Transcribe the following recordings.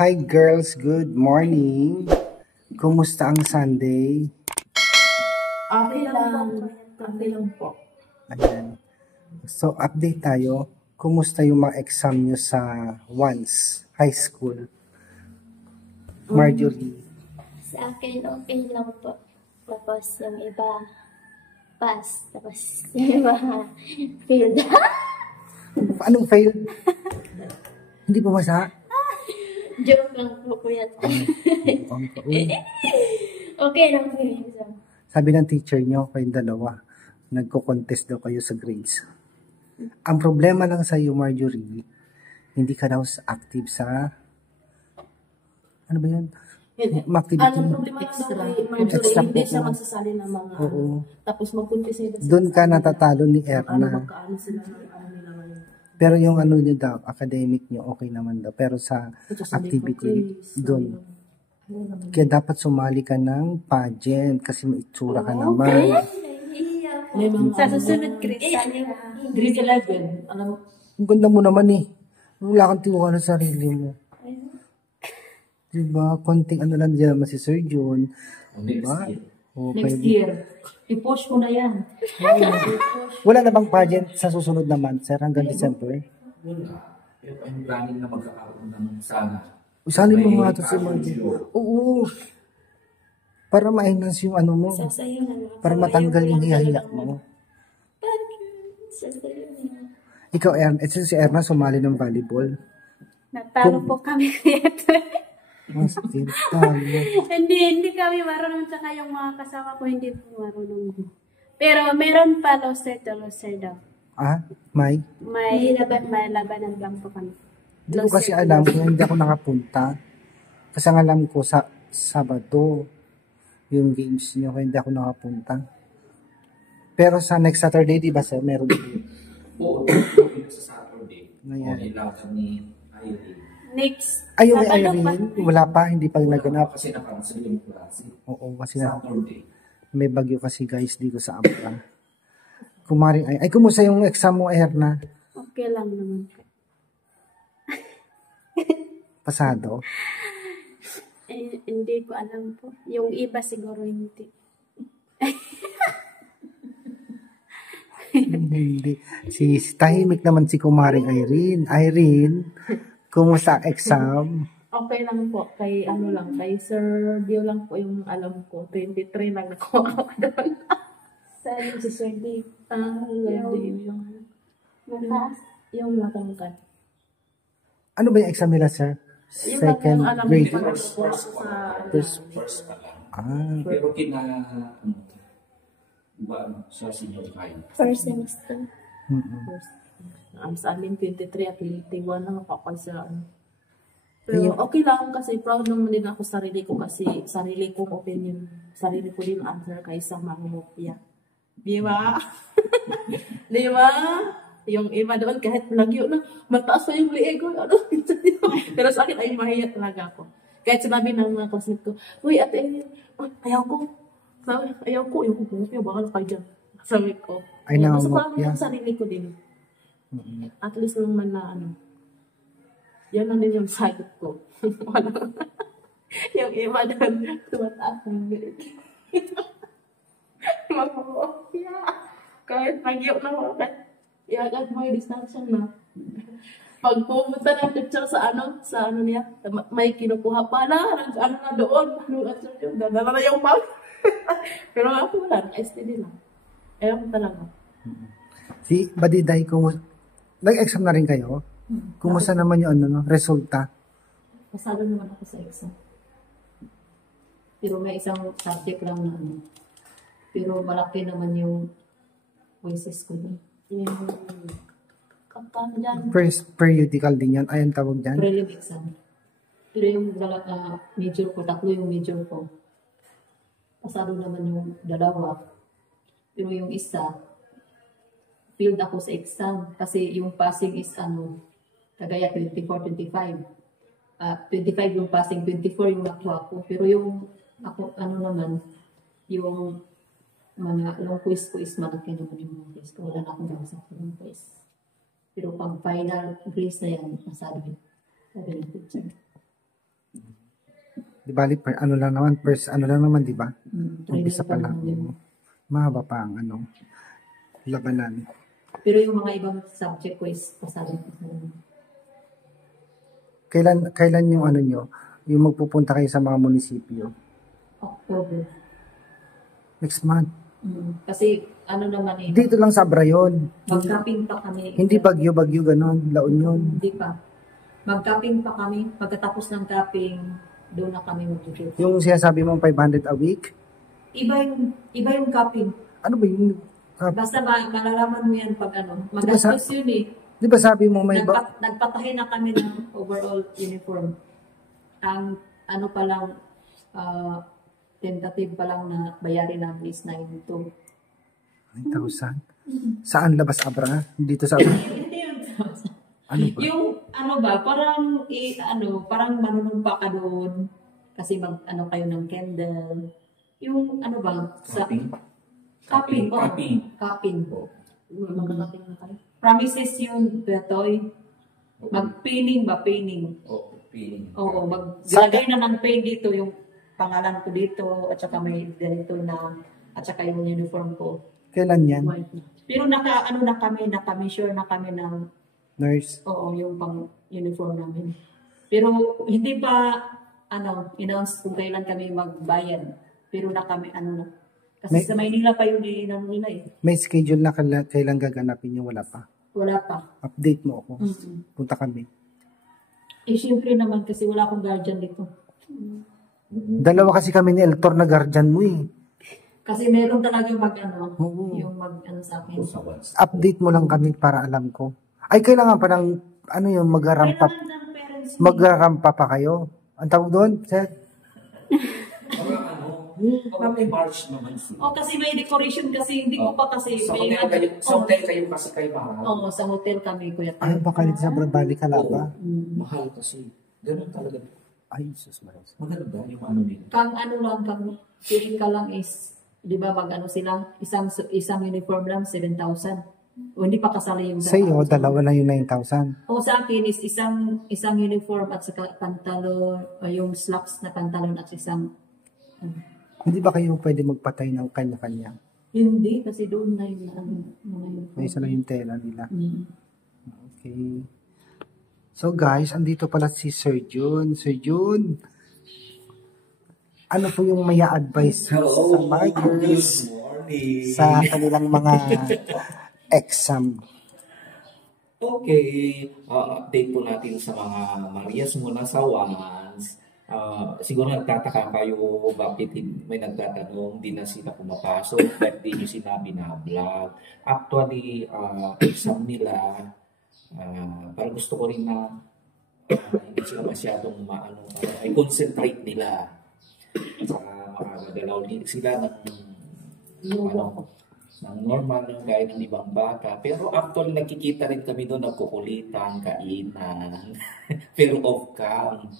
Hi girls, good morning. Kumusta ang Sunday? Okay lang. Okay lang po. Ayan. So, update tayo. Kumusta yung mga exam nyo sa once high school? Marjorie. Sa akin, okay lang po. Tapos yung iba, pass. Tapos yung iba, failed. Anong fail? Hindi pa masa? Joke lang po, kuya. Okay lang po yung exam. Sabi ng teacher nyo, kayong dalawa, nagko-contest daw kayo sa grades. Ang problema lang sa iyo, Marjorie, hindi ka daw active sa, ano ba yun? Activity. Ang problema lang kay Marjorie, Extra hindi po. siya magsasali ng mga Oo. tapos magpunti sila sa Doon ka natatalo ni ano Erna. magkaano sila ng ano nila ngayon. Pero yung ano nyo daw, academic nyo, okay naman daw. Pero sa Sa activity, quiz, doon. Kaya dapat sumali ka ng pageant kasi may itsura ka naman. May mga Sa susunod, Chris. grade 11. Alam mo, Ang ganda mo naman eh. Wala kang tiwala sa sarili mo. Diba? Konting ano lang dyan naman si Sir John. Diba? Okay. next year. I-push mo na yan. Wala na bang pageant sa susunod naman, sir, hanggang December? Wala. Pero ang planning na magkakaroon ng sana. Usali mo May nga ito si Marjorie. pageant. Oo. Para ma-enhance yung ano mo. Sasayo na. Para matanggal yung hiya mo. Sasayo na. Ikaw, Erna, si Erna sumali ng volleyball. Natalo po kami kuya. Mas talo. Hindi kami marunong, tsaka yung mga kasama ko hindi po marunong. Pero meron pa loser daw. Ah, May? May labanan lang po kami. Hindi ko kasi alam kung hindi ako nakapunta. Kasi ang alam ko sa Sabado yung games niyo kaya hindi ako nakapunta. Pero sa next Saturday, di ba sir, meron din. Oo, sa Saturday. Ngayon. Okay lang kami Irene. Next, Ayun, may Sabado pa. Irene. Wala pa, hindi pa naganap. Kasi nakancel yung klase. Oo, kasi na, Saturday. may bagyo kasi guys dito sa Ampang. Kumaring ay kumusta yung exam mo, Erna? Okay lang naman po. Pasado? Hindi ko alam po. Yung iba siguro hindi. Hindi. Tahimik naman si Kumaring Irene. Irene, kumusta ang exam? Okay lang po. Kay ano lang, kay Sir Dio lang po yung alam ko. 23 lang nakuha ko doon. Saan si Sir Dave? Yung Mataas. yung matangkad. Ano ba yung exam nila, sir? Yung lang Second yung alam grade? ko sa First pa lang. Ah, Pero sa senior high. First semester. ang sa amin 23 at 21 lang ako sa ano. Pero okay lang kasi proud naman din ako sa sarili ko kasi sarili kong opinion, sarili ko din answer kaysa mangungopia. Di ba? Di ba? Yung iba doon kahit lagyo na mataas pa yung liego. Ano? Pero sa akin ay mahiya talaga ako. Kahit sinabi ng mga classmate ko, uy ate, ayaw ko. Sabi, ayaw ko gumupia, baka kayo dyan. Sabi ko. Ay, Mas nangungopia. parang sa sarili ko din. At least naman na ano. Yan lang din yung sagot ko. Yung iba doon, tumataas ng grade. Mag-uopia. Kahit nagyo na ako. Iagad mo yung distansya na. Pag pumunta ng teacher sa ano niya, may kinukuha pa na, ano na doon, dadala na yung bag. Pero ako wala, STD lang. Ayaw ko talaga. si Badiday, nag-exam na rin kayo? Kumusta naman yung ano, resulta? Pasado naman ako sa exam. Pero may isang subject lang na ano. Pero malaki naman yung quizzes ko doon. Yung kapag dyan, Periodical din yan. Ayun tawag dyan. Prelim exam. Pero yung major ko, tatlo yung major ko. Pasado naman yung dalawa. Pero yung isa, failed ako sa exam. Kasi yung passing is kagaya 24, 25. 25 yung passing, 24 yung nakuha ko. Pero yung ako, naman, yung mga long quiz ko is malaki naman yung long quiz ko. Wala na akong gawin sa long quiz. Pero pag final grades na yan, masabi ng teacher. Di bali, ano lang naman, first, ano lang naman, di ba? Training Umpisa pa lang. naman yun. Mahaba pa ang labanan. Pero yung mga ibang subject ko is pasado. Kailan yung nyo, yung magpupunta kayo sa mga munisipyo? October. Next month. Kasi ano naman Dito lang sa Abra yun. mag-camping pa kami. Hindi Bagyo, ganon, La Union. Hindi pa. Mag-camping pa kami. Pagkatapos ng camping, doon na kami mag-trip. Yung sinasabi mo 500 a week? Iba yung camping. Ano ba yung... Basta malalaman mo yan pag magastos yun eh. Di ba sabi mo may... Nagpatahin na kami ng overall uniform. Ang ano pa lang, tentative pa lang na bayarin namin is 9,200. 9,000? Saan labas Abra? Dito sa Abra? Hindi yun. Ano ba? Yung parang manunumpa ka doon kasi kayo ng candle. Yung Cupping. po. Magkakating na tayo. Promises yun, Betoy. Mag-painting ba? Painting. Feeling. Oo, maglagay na ng paint dito yung pangalan ko dito at saka may ganito na at saka yung uniform ko. Kailan yan? White na. Pero naka-measure na kami ng Nurse? yung pang uniform namin. Pero hindi pa announce kung kailan kami magbayad. Pero na kami kasi sa Maynila pa yun nila eh. May schedule na kailan gaganapin yung wala pa? Wala pa. Update mo ako. Punta kami. Siyempre naman kasi wala akong guardian dito. Dalawa kasi kami ni Eltor na guardian mo eh. Kasi meron talaga yung sa akin. Update mo lang kami para alam ko. Ay, kailangan pa ng, magrampa pa kayo. Ang tawag doon, sir? May March naman siya. Kasi may decoration kasi, hindi ko pa kasi. Sa hotel kayo kasi kayo mahal. Oo, sa hotel kami, Kuya. Ay, baka dito sa Bali Calaba. Mahal kasi. Ganun talaga. Ay, Jesus Maria. Maganda yung nila. Kang feeling ka lang is, di ba sila, isang uniform lang, 7,000. O hindi pa kasali yung sa iyo, dalawa na yung 9,000. O sa akin is isang uniform at saka pantalon, o yung slacks na pantalon at isang Hindi ba kayo pwede magpatay ng kanya-kanya? hindi, kasi doon na yung May isa lang yung tela nila. Okay. So guys, andito pala si Sir Jun. Sir Jun, ano po yung may advice sa markers sa kanilang mga exam? Okay, update po natin sa mga Marias muna sa ones. Siguro nagtataka kayo bakit may nagtatanong, di na sila pumapasok, bakit di nyo sinabi na vlog. Actually, exam nila, parang gusto ko rin na hindi sila masyadong ay concentrate nila. Makagalaw din sila ng normal, gaya ng ibang bata. Pero actually, nakikita rin kami doon, nagkukulitan, kainan, pero off-cam.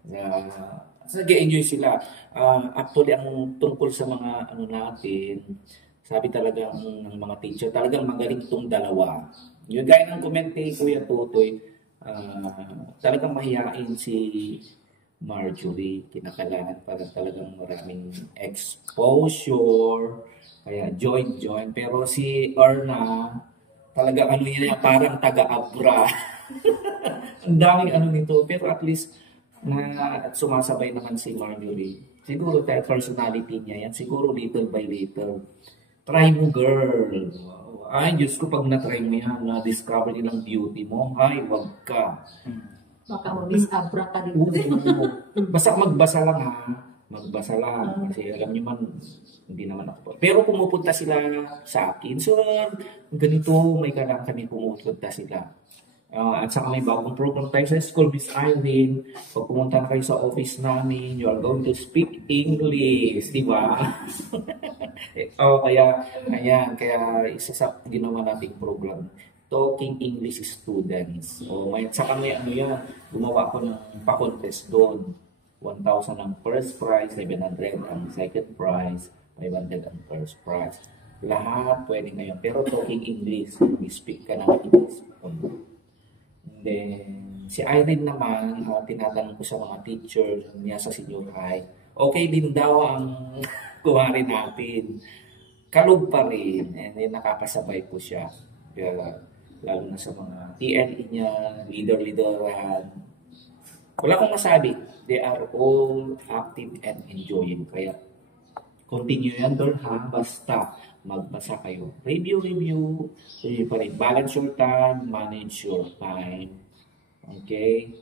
Nag-enjoy sila. Actually, ang tungkol sa mga natin, sabi talaga ng mga teacher, talagang magaling itong dalawa. Yung gaya ng comment ni Kuya Totoy, talagang mahihain si Marjorie. Kinakailangan para talagang maraming exposure. Kaya join. Pero si Erna, talagang parang taga-abra. Ang daming nito. Pero at least, at sumasabay naman si Marjorie. Siguro dahil personality niya yan. Siguro little by little. Try mo, girl. Ay, Diyos ko, pag na-try mo yan, na-discover nilang beauty mo, ay, wag ka. Baka Miss Abra ka din. Basta magbasa lang ha. Magbasa lang. Kasi alam niyo man, hindi naman ako. Pero pumupunta sila sa akin. So, ganito, may kailangan kami pumupunta sila. At saka may bagong program tayo sa school, Miss Irene. Pag pumunta na kayo sa office namin, you are going to speak English, di ba? Kaya isa sa ginawa nating program, Talking English Students. Saka may gumawa ko ng pa-contest doon. 1,000 ang first prize, 700 ang second prize, 500 ang first prize. Lahat pwede ngayon. Pero talking English, speak ka ng English. And then, Si Irene naman, tinatanong ko sa mga teacher niya sa senior high, okay din daw ang kumari natin. Kalog pa rin, and then nakakasabay po siya. Kaya, lalo na sa mga TLE niya, leader-leaderan. Wala akong masabi. They are all active and enjoying. Kaya, continue yan doon ha. Basta magbasa kayo. Review pa rin. Balance your time, manage your time. Okay?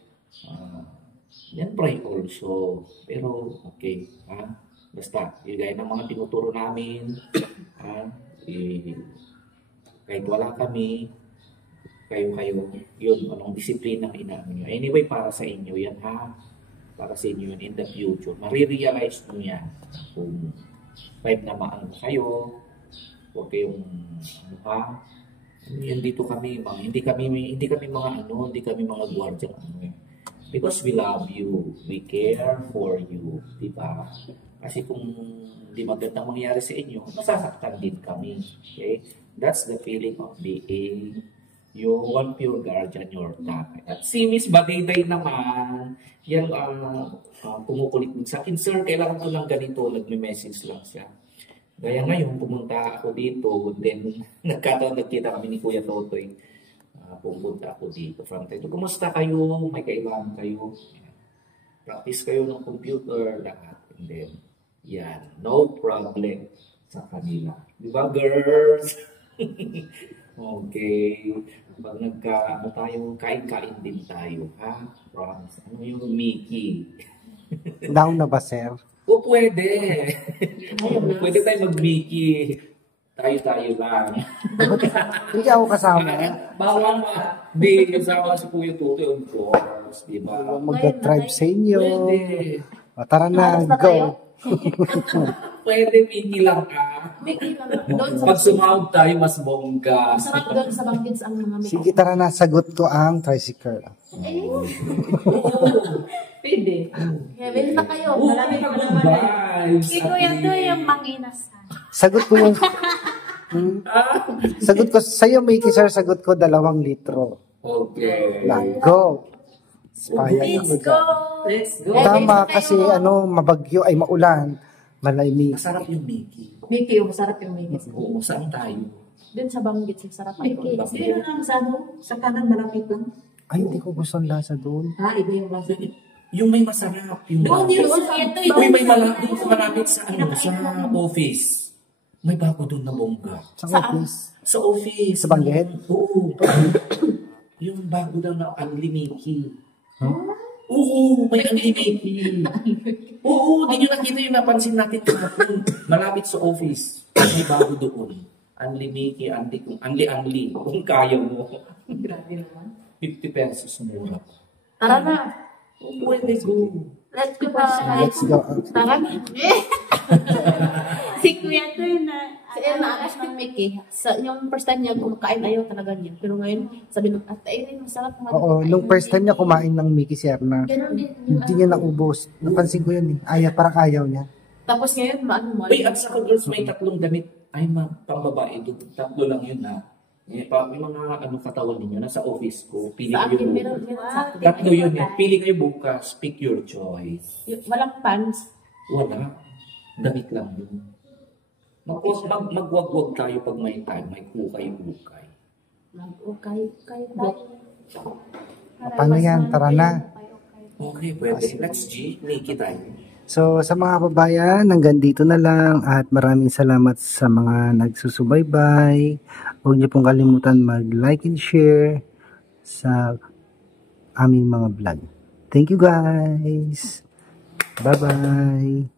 Yan pray also. Pero, okay. Ha? Basta, gaya ng mga tinuturo namin, kahit wala kami, kayo, yun, anong disiplina ang inaano nyo. Anyway, para sa inyo yan ha. Para sa inyo yun in the future. Marirealize nyo yan. Kung 5 na maano kayo, huwag kayong, yan dito kami, hindi kami mga guardian. Because we love you, we care for you, di ba? Kasi kung hindi magandang mangyari sa inyo, masasaktan din kami. Okay? That's the feeling of being your pure guardian, your tatay. At si Miss Badiday naman, yan kumukulit din sa akin, sir, kailangan ko lang ganito, nagme-message lang siya. Gaya ngayon, pumunta ako dito, then nagkita kami ni Kuya Totoy. Pumunta ako dito from time. Kumusta kayo? May kailangan kayo? Practice kayo ng computer, lahat. And then, yan, no problem sa kanila. Di ba, girls? Okay. Pag tayo, kain-kain din tayo, ha? Promise. Ano yung Mickey? Down na ba, sir? O, pwede. Pwede tayo mag-Mickey. Tayo lang. Hindi ako kasama. Bawal mo. Hindi, kasama si Kuya Tutoy, of course. Di ba? Mag-drive sa inyo. Pwede. O, tara na, go. Pwede, Mickey lang ka. Mickey lang. Doon sa Pag sumahod tayo, mas bongga. masarap doon sa Banggits ang mga Mickey. Sige, tara na, sagot ko ang tricycle. Pwede. Kaya bilhin na kayo. Marami ka naman. Vibes. Si Kuya to yung manginasal. Sagot ko yung... Sagot ko, sa'yo, Mickey, sir, sagot ko 2 litro. Okay. Na, go. Payag ako Let's go! dyan. Let's go. Tama kasi mabagyo ay maulan. Malamig. Masarap yung Mickey. Mickey, masarap yung Mickey. Oo, saan tayo? Doon sa Banggits, masarap kayo. Mickey. Sino lang sa kanan malapit lang? Ay, hindi ko gusto ang lasa doon. Iba yung lasa. Yung may masarap. Yung Uy, may malapit sa office. May bago doon na bongga. Sa office. Sa office. Sa Banggit? Oo. Yung bago daw na Unli Mickey. Oo, may Unli Mickey. Oo, di nyo nakita yung napansin natin kahapon. Malapit sa office. May bago doon. Unli Mickey, Unli. Kung kaya mo. Grabe naman. 50 pesos mura. Tara na. Pwede go. Let's go pa. Let's go. Tara na. Si Kuya to yun na... Si Emma, alas ng Mickey. Yung first time niya, kumakain ayaw talaga niya. Pero ngayon, sabi nung, at ayun, masarap mga Oo, nung first time niya kumain ng Mickey si Erna, Ganun din. hindi niya naubos. Napansin ko yun eh. Parang ayaw niya. Tapos ngayon, maano mo. Uy, at saka girls, may 3 damit. Ay, pambabae doon. 3 lang yun ha. May mga katawan ninyo. Nasa office ko. Pili Sa kayo akin, bukas. meron sa akin. 3 yun. Pili kayo bukas. Pick your choice. Walang pants. Wala. Damit lang yun. Magwagwag tayo pag may time. May hukay-hukay. Kayo tayo. Paano yan? Tara na. Okay, pwede. Let's G. Mickey tayo. So, sa mga kababayan, hanggang dito na lang at maraming salamat sa mga nagsusubaybay. Huwag niyo pong kalimutan mag-like and share sa aming mga vlog. Thank you guys! Bye-bye!